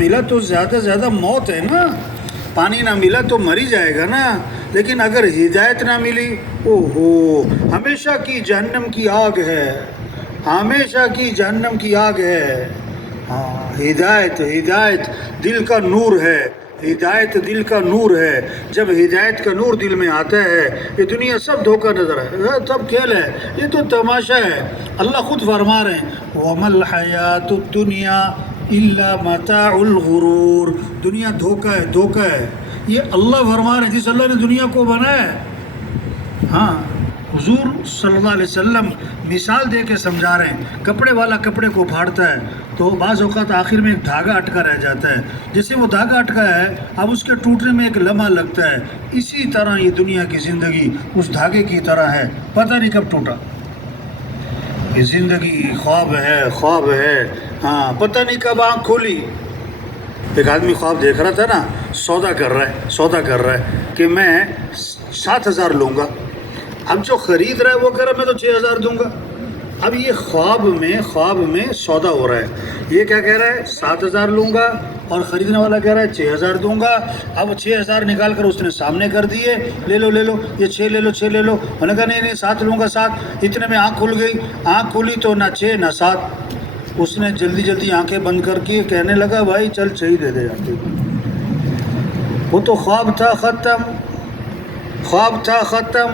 ملا تو زیادہ سے زیادہ موت ہے نا، پانی نہ ملا تو مر ہی جائے گا نا، لیکن اگر ہدایت نہ ملی اوہو ہمیشہ کی جہنم کی آگ ہے، ہمیشہ کی جہنم کی آگ ہے۔ ہاں ہدایت دل کا نور ہے، ہدایت دل کا نور ہے۔ جب ہدایت کا نور دل میں آتا ہے یہ دنیا سب دھوکہ نظر ہے، سب کھیل ہے، یہ تو تماشا ہے۔ اللہ خود فرما رہے ہیں وَمَا الْحَيَاةُ الدُّنْيَا إِلَّا مَتَاعُ الْغُرُورِ، دنیا دھوکہ ہے، دھوکہ ہے۔ یہ اللہ فرما رہے ہیں جس اللہ نے دنیا کو بنایا ہے۔ ہاں حضور صلی اللہ علیہ وسلم مثال دے کے سمجھا رہے ہیں، کپڑے والا کپڑے کو پھاڑتا ہے تو بعض اوقات آخر میں ایک دھاگا اٹکا رہ جاتا ہے، جیسے وہ دھاگا اٹکا ہے اب اس کے ٹوٹنے میں ایک لمحہ لگتا ہے، اسی طرح یہ دنیا کی زندگی اس دھاگے کی طرح ہے، پتہ نہیں کب ٹوٹا۔ یہ زندگی خواب ہے، ہاں پتہ نہیں کب آنکھ کھولی۔ ایک آدمی خواب دیکھ رہا تھا نا، سودا کر رہا ہے کہ میں 7,000 لوں گا، اب جو خرید رہا ہے وہ کہہ رہا ہے میں تو 6,000 دوں گا۔ اب یہ خواب میں سودا ہو رہا ہے، یہ کیا کہہ رہا ہے 7,000 لوں گا اور خریدنے والا کہہ رہا ہے 6,000 دوں گا۔ اب 6,000 نکال کر اس نے سامنے کر دیے، لے لو یہ 6 لے لو میں نے کہا نہیں 7 لوں گا 7۔ اتنے میں آنکھ کھل گئی، آنکھ کھلی تو نہ 6 نہ 7۔ اس نے جلدی آنکھیں بند کر کے کہنے لگا بھائی چل 6 ہی دے دے جاتے، وہ تو خواب تھا ختم۔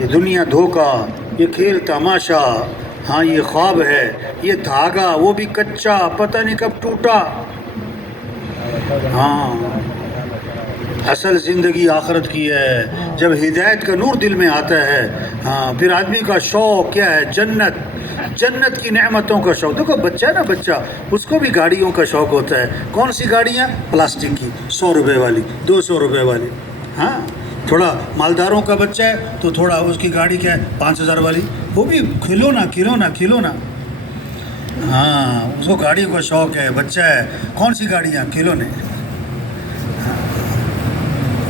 یہ دنیا دھوکا، یہ کھیل تماشا، ہاں یہ خواب ہے، یہ دھاگا وہ بھی کچا، پتہ نہیں کب ٹوٹا۔ ہاں اصل زندگی آخرت کی ہے، جب ہدایت کا نور دل میں آتا ہے ہاں پھر آدمی کا شوق کیا ہے جنت کی نعمتوں کا شوق۔ دیکھو بچہ ہے نا، بچہ اس کو بھی گاڑیوں کا شوق ہوتا ہے۔ کون سی گاڑیاں؟ پلاسٹک کی، 100 روپے والی، 200 روپے والی۔ ہاں تھوڑا مالداروں کا بچہ ہے تو تھوڑا اس کی گاڑی کیا ہے 5,000 والی، وہ بھی کھلونا۔ ہاں اس کو گاڑیوں کا شوق ہے، بچہ ہے۔ کون سی گاڑیاں؟ کھلونے۔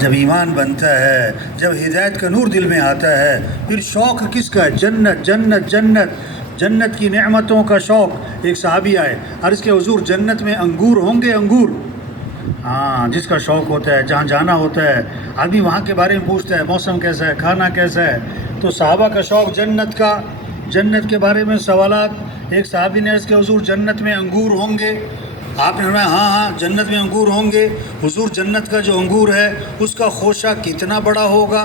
جب ایمان بنتا ہے، جب ہدایت کا نور دل میں آتا ہے پھر شوق کس کا ہے؟ جنت کی نعمتوں کا شوق۔ ایک صحابی آئے، عرض کہ حضور جنت میں انگور ہوں گے؟ انگور، ہاں جس کا شوق ہوتا ہے، جہاں جانا ہوتا ہے آدمی وہاں کے بارے میں پوچھتا ہے، موسم کیسا ہے، کھانا کیسا ہے۔ تو صحابہ کا شوق جنت کے بارے میں سوالات۔ ایک صحابی نے عرض کہ حضور جنت میں انگور ہوں گے؟ آپ نے فرمایا ہاں جنت میں انگور ہوں گے۔ حضور جنت کا جو انگور ہے اس کا خوشہ کتنا بڑا ہوگا؟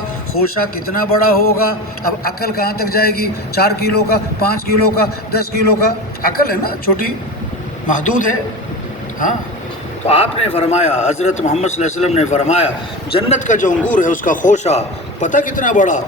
اب عقل کہاں تک جائے گی؟ 4 کلو کا، 5 کلو کا، 10 کلو کا؟ عقل ہے نا چھوٹی، محدود ہے۔ ہاں تو آپ نے فرمایا، حضرت محمد صلی اللہ علیہ وسلم نے فرمایا جنت کا جو انگور ہے اس کا خوشہ پتہ کتنا بڑا؟